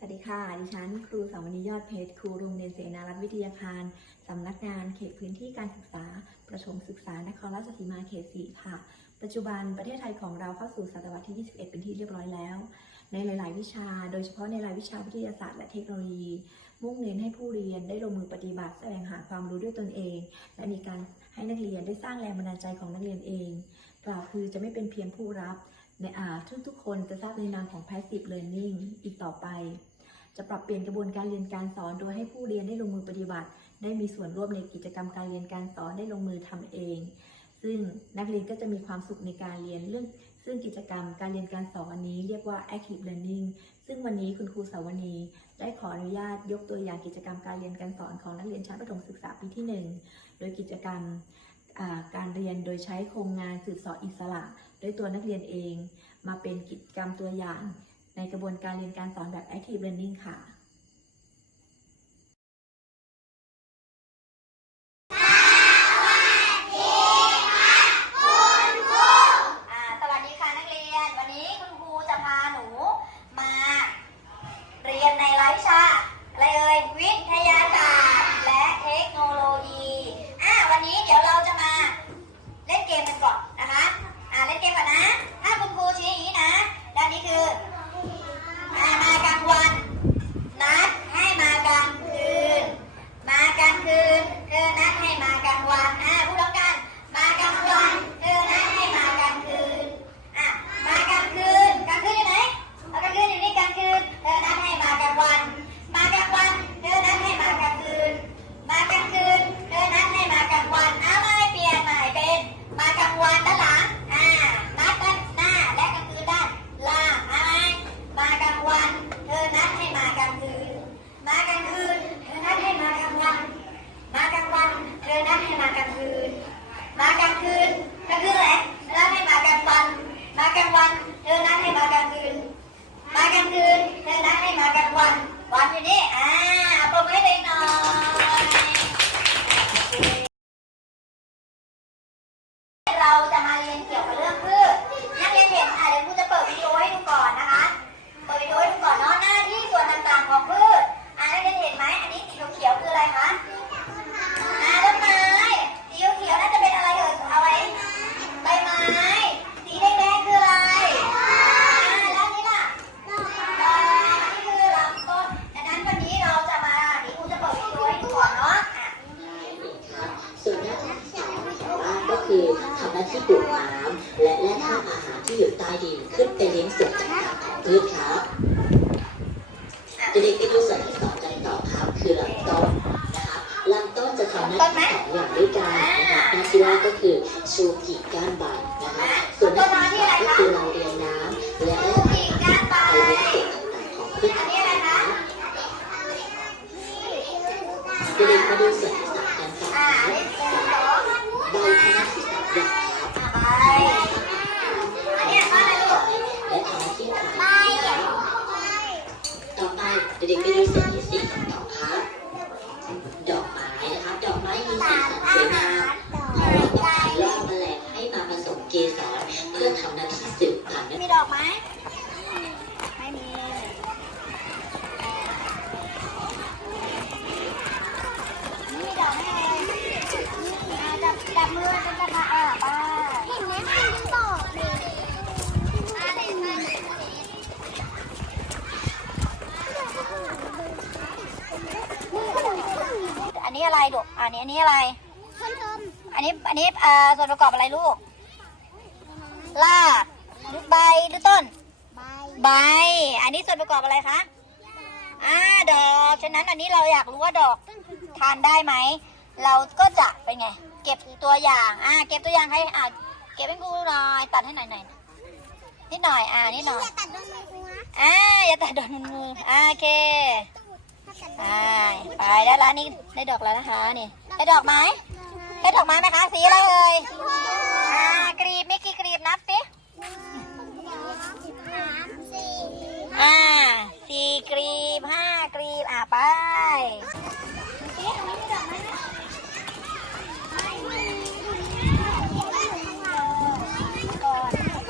สวัสดีค่ะ ดิฉันครูสาวนียอดเพชร ครูโรงเรียนเสนารัฐวิทยาคาร สำนักงานเขตพื้นที่การศึกษา ประถมศึกษานครราชสีมาเขตสีค่ะ ปัจจุบันประเทศไทยของเราเข้าสู่ศตวรรษที่ 21 เป็นที่เรียบร้อยแล้ว ในหลาย ๆ วิชา โดยเฉพาะในรายวิชาวิทยาศาสตร์และเทคโนโลยี มุ่งเน้นให้ผู้เรียนได้ลงมือปฏิบัติแสวงหาความรู้ด้วยตนเอง และมีการให้นักเรียนได้สร้างแรงบันดาลใจของนักเรียนเอง กล่าวคือจะไม่เป็นเพียงผู้รับในอาทุกทุกๆคนจะทราบในนามของ passive learning อีกต่อไป จะปรับเปลี่ยนกระบวนการเรียนการสอน โดยให้ผู้เรียนได้ลงมือปฏิบัติ ได้มีส่วนร่วมในกิจกรรมการเรียนการสอนได้ลงมือทำเอง ซึ่งนักเรียนก็จะมีความสุขในการเรียนเรื่อง ซึ่งกิจกรรมการเรียนการสอนอันนี้เรียกว่า active learning ซึ่งวันนี้คุณครูสาวนีได้ขออนุญาตยกตัวอย่างกิจกรรมการเรียนการสอนของนักเรียนชั้นประถมศึกษาปีที่ 1 โดยกิจกรรมการเรียนโดยใช้โครงงานสื่อสอนอิสระ ด้วยตัวนักเรียนเอง มาเป็นกิจกรรมตัวอย่าง ในกระบวนการเรียนการสอนแบบ active learning ค่ะ อ่าสวัสดีค่ะนักเรียน วันนี้คุณครูจะพาหนูมาเรียนในรายวิชาอะไรเอ่ยวิทยาศาสตร์และเทคโนโลยีอ่าวันนี้เดี๋ยวเราจะมาเล่นเกมกันก่อนนะคะอ่าเล่นเกมก่อนนะ ถ้าคุณครูชี้อย่างนี้นะด้านนี้คืออ่ามากลางวัน นัดให้มากลางคืน มากลางคืนเธอนัดให้มากลางวันอ่าพูดพร้อมกัน มากลางวันเธอนัดให้มากลางคืนอะมากลางคืนกลางคืนอยู่ไหนเอากลางคืนอยู่นี่กลางคืนเธอนัดให้มากลางวัน มากลางวันเธอนัดให้มากลางคืน มากลางคืนเธอนัดให้มากลางวันเอาไม่เปลี่ยนใหม่เป็น มากลางวันด้านหลังอ่านัดด้านหน้าและกลางคืนด้านล่างเอาไหมมากลางวัน เธอนัดให้มากลางคืน มากลางคืน เธอนัดให้มากลางวัน มากลางวัน เธอนัดให้มางคืน มากลางคืนกลางคืนแหละนัดให้มากลางวัน มากลางวัน เธอนัดให้มากลางคืน มากลางคืน เธอนัดให้มากลางวัน วันอยู่นี่ อ่าปรบมือให้ตัวเองหน่อยเราจะมาเรียนเกี่ยวกับเรื่องพืชนักเรียนเห็นอะเดี๋ยวครูจะเปิดวิดีโอให้ดูก่อนนะคะ เปิดวิดีโอให้ดูก่อนเนาะหน้าที่ส่วนต่างๆของพืช อ่านักเรียนเห็นไหม อันนี้สีเขียวๆคืออะไรคะ อ่าต้นไม้สีเขียวๆน่าจะเป็นอะไรเอ่ยเอาไว้ใบไม้ สีแดงๆคืออะไร อ่าแล้วอันนี่ล่ะดอกอันนี้คือลำต้นดังนั้นวันนี้เราจะมาเดี๋ยวครูจะเปิดวิดีโอให้ดูก่อนเนาะอะ ส่วนหน้าที่สองของบ้านก็คือ ทำหน้าที่ดูดน้ำและแล่ธาตุอาหารที่อยู่ใต้ดินขึ้นไปเลี้ยงส่วนต่างๆของพืชครับเด็กๆไปดูส่วนที่สองกันต่อครับคือลำต้นนะครับลำต้นจะทำหน้าที่สองอย่างด้วยกันนะครับหน้าที่แรกก็คือชูกิ่งก้านใบนะคะส่วนหน้าที่สองก็คือเราเรียงน้ำ มีดอกไหมไม่มีมีดอกไหมเลยอ่าจับจับมือเป็นกระทะเออไปเห็นไหมมันดอกเลยอันนี้อะไรลูกอันนี้อันนี้อะไรอันนี้อันนี้เอ่อส่วนประกอบอะไรลูกราก หรือใบหรือต้น ใบ อันนี้ส่วนประกอบอะไรคะ อ่า ดอก ฉะนั้นอันนี้เราอยากรู้ว่าดอกทานได้ไหม เราก็จะเป็นไง เก็บตัวอย่าง อ่า เก็บตัวอย่างให้ อ่าเก็บให้ครูหน่อย ตัดให้หน่อยหน่อยนิดหน่อย อ่า นิดหน่อยตัดโดนมือกูนะอ่า อย่าตัดโดนมืออ่าโอเคไปไปได้แล้วนี่ได้ดอกแล้วนะคะนี่ได้ดอกไม้ได้ดอกไม้ไหมคะ สีอะไรเอ่ยอ่ากรี